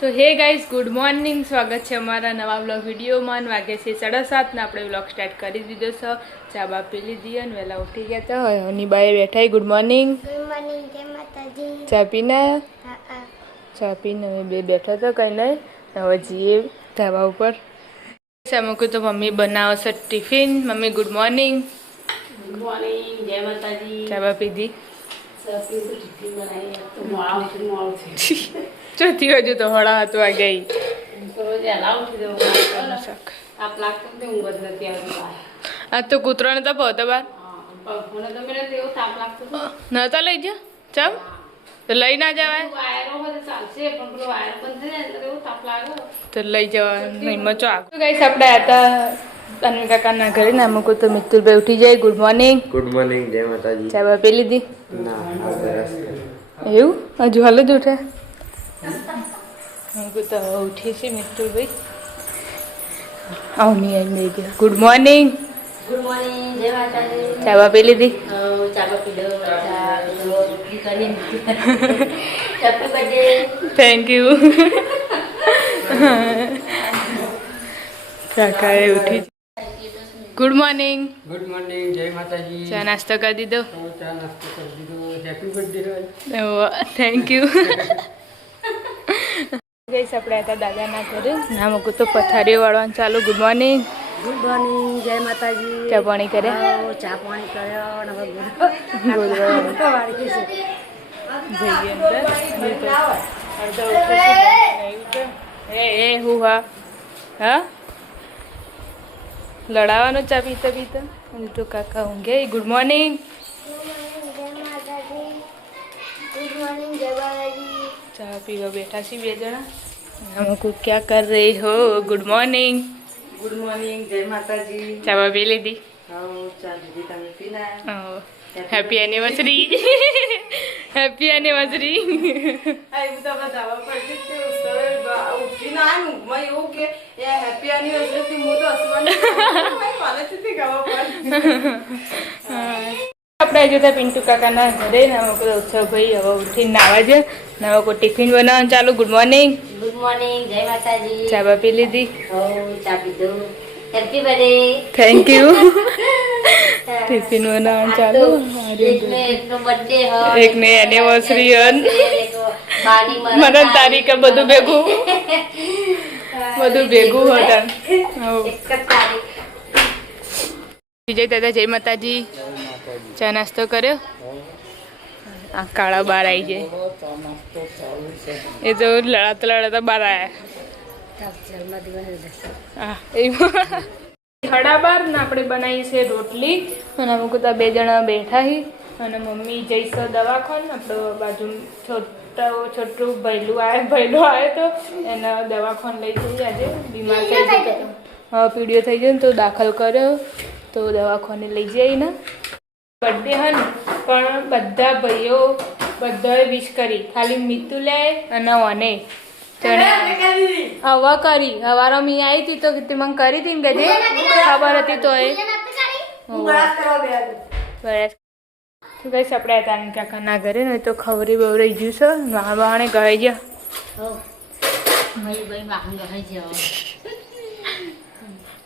તો hey guys good morning, સ્વાગત છે અમારા નવા વ્લોગ વિડીયોમાં. વાગે છે 7:30 ને આપણે વ્લોગ સ્ટાર્ટ કરી દીધો છે. ચા બા પી લીધી અને વહેલા ઉઠી ગયા હતા. હની બાએ બેઠા. Good morning. ગુડ મોર્નિંગ, જય માતાજી. ચા પીને હા ચા પીને અમે બે બેઠા હતા. કંઈ નહીં, હવે જઈએ ધાબા ઉપર. મૂકું તો મમ્મી બનાવો છે tiffin. Mummy good morning. Good morning, જય માતાજી. ચા બા પીધી? ટિફિન બનાવી ચોથી હજુ તો 7:30 વાગે ગઈ. આ તો કૂતરાને તો પહોંચતા બાર નતા લઈ જા. ચાલ તો લઈ ના જવાય તો લઈ જવાય નહીં. મચો આગળ ગાઈસ આપણે હતા અનિલ કાકાના ઘરે. ના મૂકું તો મિત્તુલભાઈ ઉઠી જાય. Good morning. ગુડ મોર્નિંગ, જય માતાજી. ચા બા પી લીધી? એવું હજુ હાલ જ ઉઠે? મૂકું તો ઉઠી છે મિત્તુલભાઈ. આવ નહીં આવી ગયો. Good morning. ગુડ મોર્નિંગ, જય માતાજી. ચા બા પી લીધી? ચાબા પીડો રોટલી કરી હેપી બર્થડે. Thank you. કાકાએ ઉઠી. Good morning. ગુડ મોર્નિંગ, જય માતાજી. ચા નાસ્તો કરી દીધો? ચા નાસ્તો કરી દીધો. Happy birthday. Thank you. ગઈશ આપણે હતા દાદાના ઘરે. ના મૂકું તો પથારીઓ વાળવાનું ચાલુ. Good morning. ગુડ મોર્નિંગ, જય માતાજી. ચા પાણી કરે? ચા પાણી કર્યો ને હવે જઈએ અંદર. એ હું હા લડાવાનો ચા પીતા પીતા. તો કાકા ઊંઘે. Good morning. જય માતાજી. ગુડ મોર્નિંગ, જય માતાજી. ચા પીવા બેઠા છીએ બે જણા. हमको क्या कर रहे हो? Good morning. ગુડ મોર્નિંગ, જય માતાજી. ચા બા પી લીધી? ચા દીધી, તમે પીના? Happy anniversary. Happy anniversary. આપણે જોતા પિન્ટુ કાકાના ઘરે. ઉત્સવભાઈ હવે ઉઠીને નાવા છે. નવો કોઈ ટિફિન બનાવવાનું ચાલુ. Good morning. ગુડ મોર્નિંગ, જય માતાજી. ચા બા પી લીધી? ચા પીધો. Happy birthday. Thank you. Tiffin બનાવવાનું ચાલુ. એકનો બર્થડે એક ને એનિવર્સરી મને તારીખે બધું ભેગું હતા. વિજય દાદા જય માતાજી. ચા નાસ્તો કર્યો? આ કાળા બાર આવી જાય. એ તો લડાતા બાર આવ્યા. ખડા બાર ને આપણે બનાવીએ છીએ રોટલી. અને અમુક તો બે જણા બેઠા હી. અને મમ્મી જઈશ દવાખાને. આપણો બાજુ છોટું ભૈલું આવે તો એને દવાખાને લઈ જઈએ. આજે બીમાર થઈ ગયો. હા, પીડીઓ થઈ ગયો ને તો દાખલ કર્યો. તો દવાખાને લઈ જઈએ ને. બર્થડે હે ને પણ બધા ભાઈઓ બધાએ વિશ કરી. ખાલી મિતુલે અને ઓને હવા કરી. હવારો મી આવી હતી તો મને કરી હતી ને બે ખબર હતી તો એ તો કઈ આપણે હતા કાકાના ઘરે ને તો ખવરી બવરાઈ ગયું છે. વાહણે કહી ગયા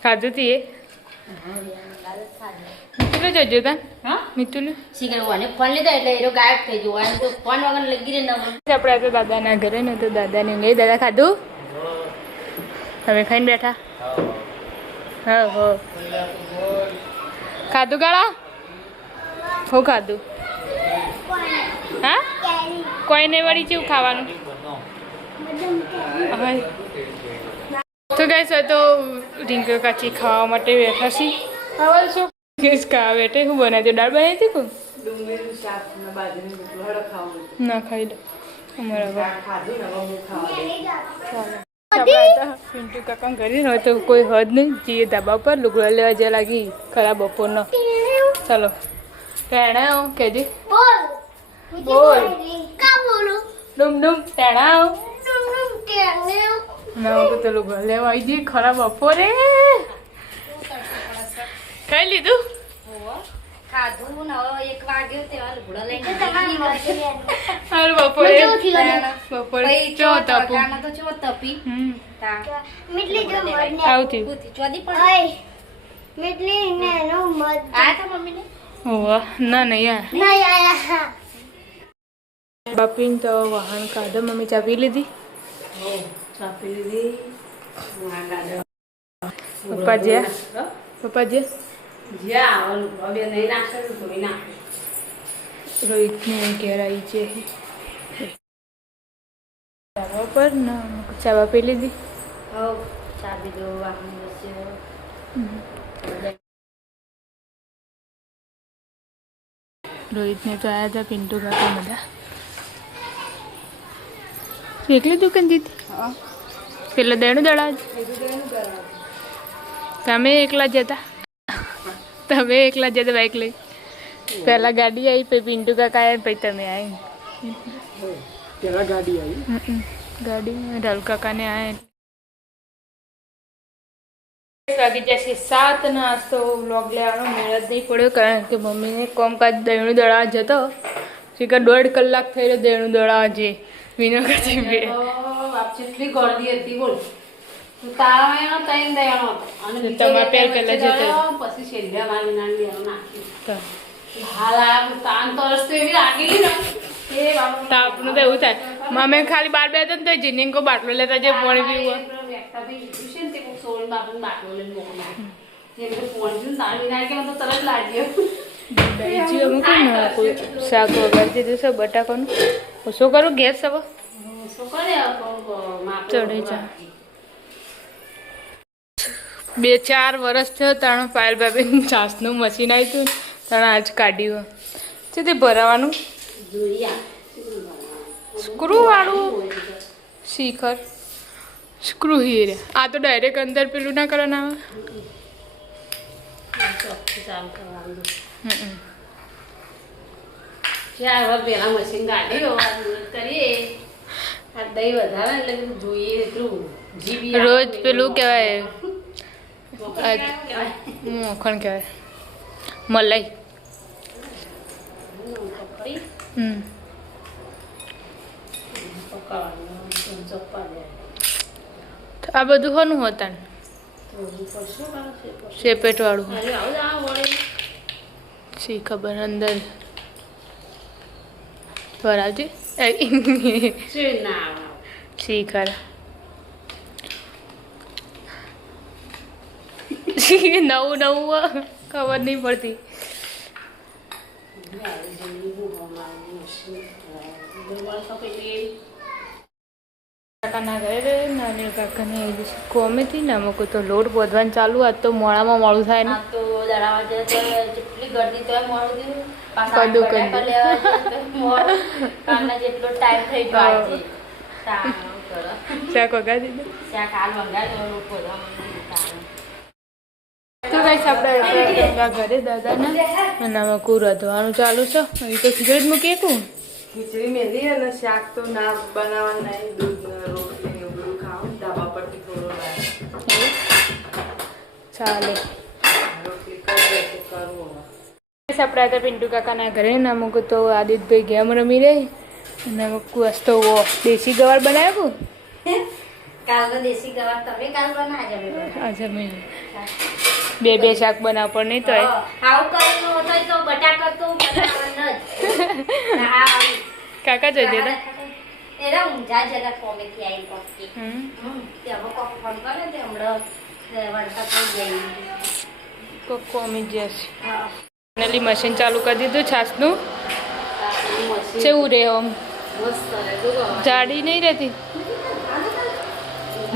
ખાધું હતી એ મિતુલે જજો તા. મિતુલે ફોન લીધો એટલે એ ગાયબ થઈ ગયો. ફોન વગર લગી રહે. આપણે તો દાદાના ઘરે ને તો દાદાને લઈ. દાદા ખાધું? તમે ખાઈને બેઠા? હા હો ખાધું ગાળા? હું ખાધું? હા કોઈ નહીં વળી કેવું ખાવાનું? તો ગઈશ તો રીંગણ કાચી ખાવા માટે બેઠા છીએ. હવે શું ખાવા બેઠે? શું બનાવ્યું? દાળ બનાવી હતી કોઈ? ના ખાઈ લો અમારા પિન્ટુ કાકા ઘરે હોય તો કોઈ હદ નહીં. જઈએ ધાબા પર લુગડા લેવા જ્યાં લાગી ખરાબ બપોરનો. ચાલો ટેણા કેજી બોલ. ડુમ ડુમ ટેણા ના તો લુગડા લેવા આવી જઈએ ખરાબ બપોરે. ખાઈ લીધું? ખાધું ને હવે 1 વાગ્યો તેવા લુગડા લઈને તમારી મરજી યાર. હારું બપોરે તાણ. બપોરે પછી ચો ચો તપુ તડકાના તો ચો તપી તાણ. મીઠલી જો મધ ને આવતી ભૂતી ચોદી પણ ઓય મીઠલી ને નો મધ આ તો મમ્મીને ઓવા ના નહીં યાર નહીં આયા બાપીને તો વાહન કાઢો મમ્મી ચા પી લીધી ચાપી લીધી પપ્પા જે જ્યાં આવવાનું હવે નહીં નાખે તો ધોઈ નાખે રોહિતને ઘેર આવી છે ચાવા પર ના ચાવા પી લીધી હવ ચાબી દો વાહન બસ્યો રોહિતને તો આવ્યા હતા પિન્ટુ કાકા બધા એકલી દુકાન જીતી પેલા દેણું દડા તમે એકલા જતા બાઈક લઈ પહેલા ગાડી આવી પછી પિન્ટુ કાકા આવ્યા પછી તમે આવી પેલા ગાડી આવી ગાડી ઢાલ કાકાને આવ્યા વાગી જશે 7 નાસ્તો વ્લોગ લેવાનો મેળ જ નહીં પડ્યો કારણ કે મમ્મીને કોમકાજ દેણું દળાવા જતો શીખર 1.5 કલાક થઈ રહ્યો દેણું દળાવા જે વિનો કરતી બે બાપ જેટલી ગોળદી હતી બોલ તું તારા એનો તૈન દેવાનો હતો અને તો બીજો તમારે બે પેલા વચ્ચે જતો. ગયો, પછી છેલ્લે મારી નાની દેવાનો નાખ્યું હાલ આ તાન તો રસ્તો એવી લાગેલી ને એ બાપા તાપનું તો એવું થાય મમ્મી ખાલી બાર બે હતા ને તો જીનિંગ કો બાટલો લેતા જે પાણી પીવું બીજી અમુક કોઈ શાક વગાડી દીધું છે બટાકાનું શું કરું ગેસ હવે ચડે છે 2-4 વર્ષ થયો તાણ પાયલ બાબી છાસનું મશીન આવ્યું હતું તાણ આજ કાઢ્યું છે તે ભરાવાનું સ્ક્રૂ વાળું શિખર સ્ક્રૂ હીરે આ તો ડાયરેક્ટ અંદર પેલું ના કરવાના પેલા મશીન કાઢી કરીએ દહીં વધારે એટલે જોઈએ એટલું જીબી રોજ પેલું કહેવાય મોખણ કહેવાય મલાઈ આ બધું કોનું હોતા શેપેટ વાળું શી ખબર અંદર ભરાવજે શી ખરા નવું ખબર નહીં પડતી કાકાના ઘરે નાની કાકાને કોમેથી ને અમુક તો લોટ બોધવાનું ચાલુ આજ તો મોડામાં મોડું થાય ને તો દડાવા જાય તો જેટલી ગરદી તો મોડું દીધું કદું કદું. કાલના જેટલો ટાઈમ થઈ ગયો આજે શાક વગાડી દીધું ત્યાં કાલ મંગાવ્યો લોકો તો કઈ આપણે ગંગા ઘરે દાદાના અને આમાં કું રધવાનું ચાલુ છે એ તો ખીચડી જ મૂકી એકું ખીચડી મેલી અને શાક તો ના બનાવવા નહીં દૂધ ને રોટલી ને એવું બધું ખાવું ધાબા પરથી થોડો લાવે ચાલે રોટલી કરીએ તો કરવું હવે આપણે હતા પિન્ટુ કાકાના ઘરે ને અમુક તો આદિત્યભાઈ ગેમ રમી રહી અને અમુક વસ્તુ દેશી ગવાર બનાવ્યું કાલ તો દેશી ગવાર તમે કાલ બનાવજો આજે મેં બે શાક બનાવ પણ નહીં તો આવું કરેલું હોય તો બટાકા તો બનાવવાના જ કાકા જજે તો એરા ઊંઝા જરા કોમેથી આવી પહોંચી તે હવે કોક ફોન કરે તે હમણાં વળતા થઈ ગઈ કોમી જશે ફાઇનલી મશીન ચાલુ કરી દીધું છાસનું કેવું રે આમ મસ્ત રહે જો જાડી નહીં રહેતી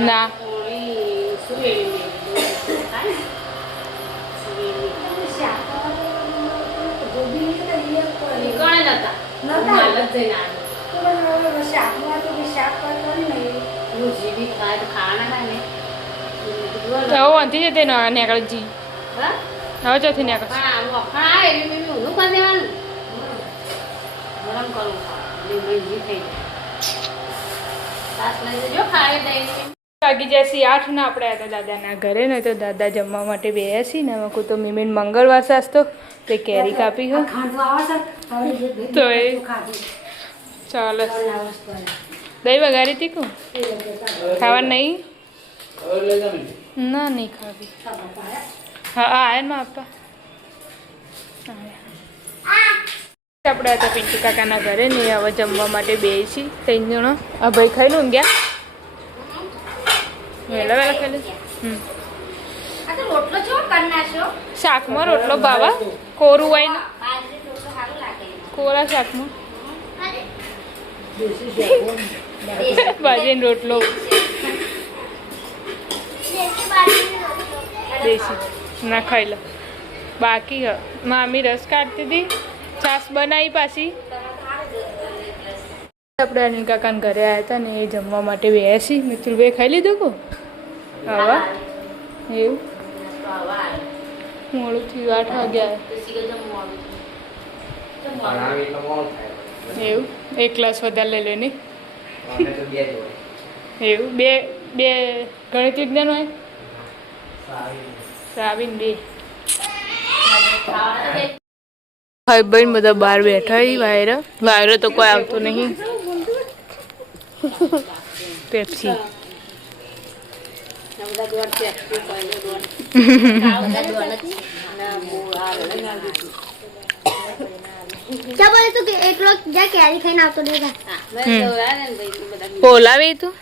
ના હવે વાંધી જતે નીકળ જી હવે ચોથી નીકળ ગરમ કરવું ખાય ખાય દઈ વાગી જશે 8 ને આપણે હતા દાદાના ઘરે ને તો દાદા જમવા માટે બેસી ને અમે તો મીમીન મંગળવાર સાસ્તો તે કેરી કાપી હો તો એ ચાલો દહીં વઘારી હતી કું ખાવા નહીં ના નહીં ખાવી હા આયા માં આપવા આપણે હતા પિન્ટુ કાકાના ઘરે ને હવે જમવા માટે બેસી 3 જણો આ ભાઈ ખાઈ લઉં ગયા વહેલા વહેલા ખાઈ લે આ તો રોટલો જો કરી નાખ્યો. શાકમાં રોટલો ભાવા કોરું હોય ને બાજરી રોટલો સારું લાગે. કોરા શાકમાં બાજરીનો રોટલો દેશી ના ખાઈ લો બાકી હ મામી રસ કાઢતી હતી છાશ બનાવી પાછી આપણે અનિલ કાકાના ઘરે આવ્યા હતા ને એ જમવા માટે બેસી મિત્રુભાઈ ખાઈ લીધું કો હવે એવું મોડું થયું 8 વાગ્યા એવું એક ગ્લાસ વધારે લઈ લે નહીં એવું બે ગણિત વિજ્ઞાન હોય સાવીન 2 ભાઈ બહેન બધા બહાર બેઠા વાયરો તો કોઈ આવતો નહીં પેપ્સી બોલાવી તું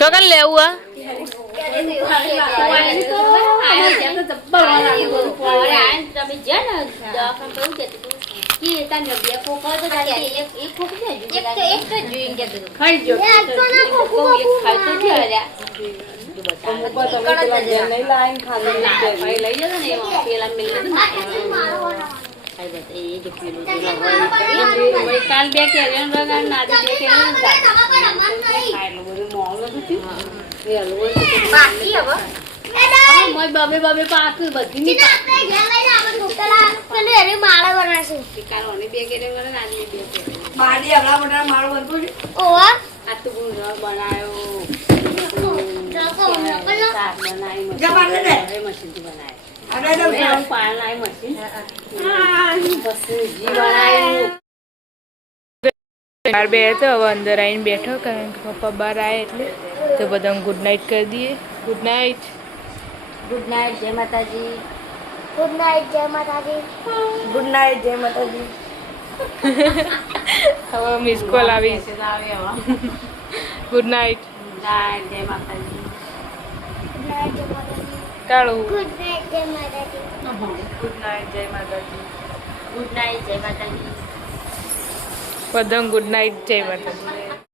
ચોકન લેવું આ બહાર બે તો હવે અંદર આવીને બેઠો કારણ કે પપ્પા બહાર આવે એટલે તો બધાને ગુડ નાઇટ કરી દઈએ ગુડ નાઇટ ગુડ નાઇટ, જય માતાજી. ગુડ નાઇટ, જય માતાજી. ગુડ નાઇટ, જય માતાજી. હવે મિસ કોલ આવી ગુડ નાઇટ ગુડ નાઇટ, જય માતાજી. ગુડ નાઇટ, જય માતાજી. કાળું ગુડ નાઇટ, જય માતાજી. ગુડ નાઇટ જય માતાજી ગુડ નાઇટ, જય માતાજી. બધાને ગુડ નાઇટ જય માતાજી